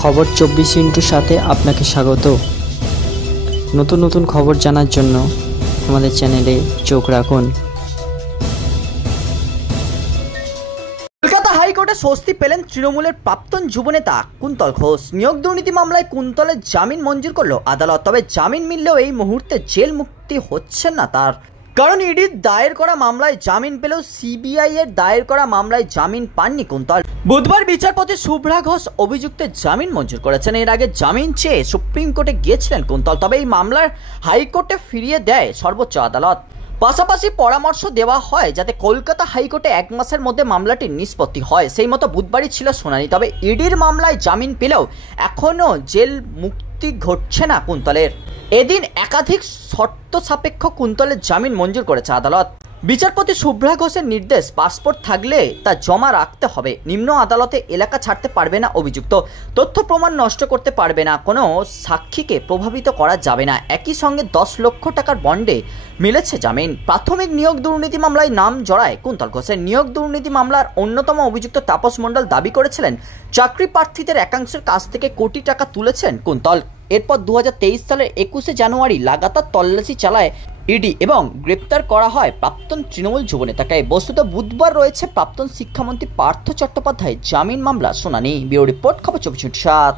খবর 24 সাথে আপনাকে স্বাগত। নতুন নতুন খবর জানার জন্য আমাদের চ্যানেলে চোখ রাখুন। কলকাতা হাইকোর্টে স্বস্তি পেলেন তৃণমূলের প্রাক্তন যুবনেতা কুন্তল ঘোষ। নিয়োগ দুর্নীতি মামলায় কুন্তলের জামিন মঞ্জুর করলো আদালত। তবে জামিন মিললেও এই মুহূর্তে জেল মুক্তি হচ্ছে না তার, কারণ ইডির দায়ের করা মামলায় জামিন পেলেও সিবিআই এর দায়ের করা মামলায় জামিন পাননি কুন্তল। বুধবার বিচারপতি শুভ্রা ঘোষ অভিযুক্তের জামিন মঞ্জুর করেছেন। এর আগে জামিন চেয়ে সুপ্রিম কোর্টে গিয়েছিলেন কুন্তল, তবে এই মামলার হাইকোর্টে ফিরিয়ে দেয় সর্বোচ্চ আদালত। পাশাপাশি পরামর্শ দেওয়া হয় যাতে কলকাতা হাইকোর্টে 1 মাসের মধ্যে মামলাটির নিষ্পত্তি হয়, সেই মতো বুধবারই ছিল শুনানি। তবে ইডির মামলায় জামিন পেলেও এখনও জেল মুক্তি ঘটছে না কুন্তলের। এদিন একাধিক শর্ত সাপেক্ষ কুন্তলের জামিন মঞ্জুর করেছে আদালত। বিচারপতি শুভ্রা ঘোষের নির্দেশ, পাসপোর্ট থাকলে তা জমা রাখতে হবে, নিম্ন আদালতে এলাকা ছাড়তে পারবে না অভিযুক্ত, তথ্য প্রমাণ নষ্ট করতে পারবে না, কোনো সাক্ষীকে প্রভাবিত করা যাবে না। একই সঙ্গে 10 লক্ষ টাকার বন্ডে মিলেছে জামিন। প্রাথমিক নিয়োগ দুর্নীতি মামলায় নাম জড়ায় কুন্তল ঘোষের। নিয়োগ দুর্নীতি মামলার অন্যতম অভিযুক্ত তাপস মণ্ডল দাবি করেছিলেন চাকরি প্রার্থীদের একাংশের কাছ থেকে কোটি টাকা তুলেছেন কুন্তল। এরপর 2023 সালের 21শে জানুয়ারি লাগাতার তল্লাশি চালায় ইডি এবং গ্রেপ্তার করা হয় প্রাক্তন তৃণমূল যুবনেতাকে। বস্তুত বুধবার রয়েছে প্রাক্তন শিক্ষামন্ত্রী পার্থ চট্টোপাধ্যায় জামিন মামলা শুনানি। ব্যুরো রিপোর্ট, খবর 24/7।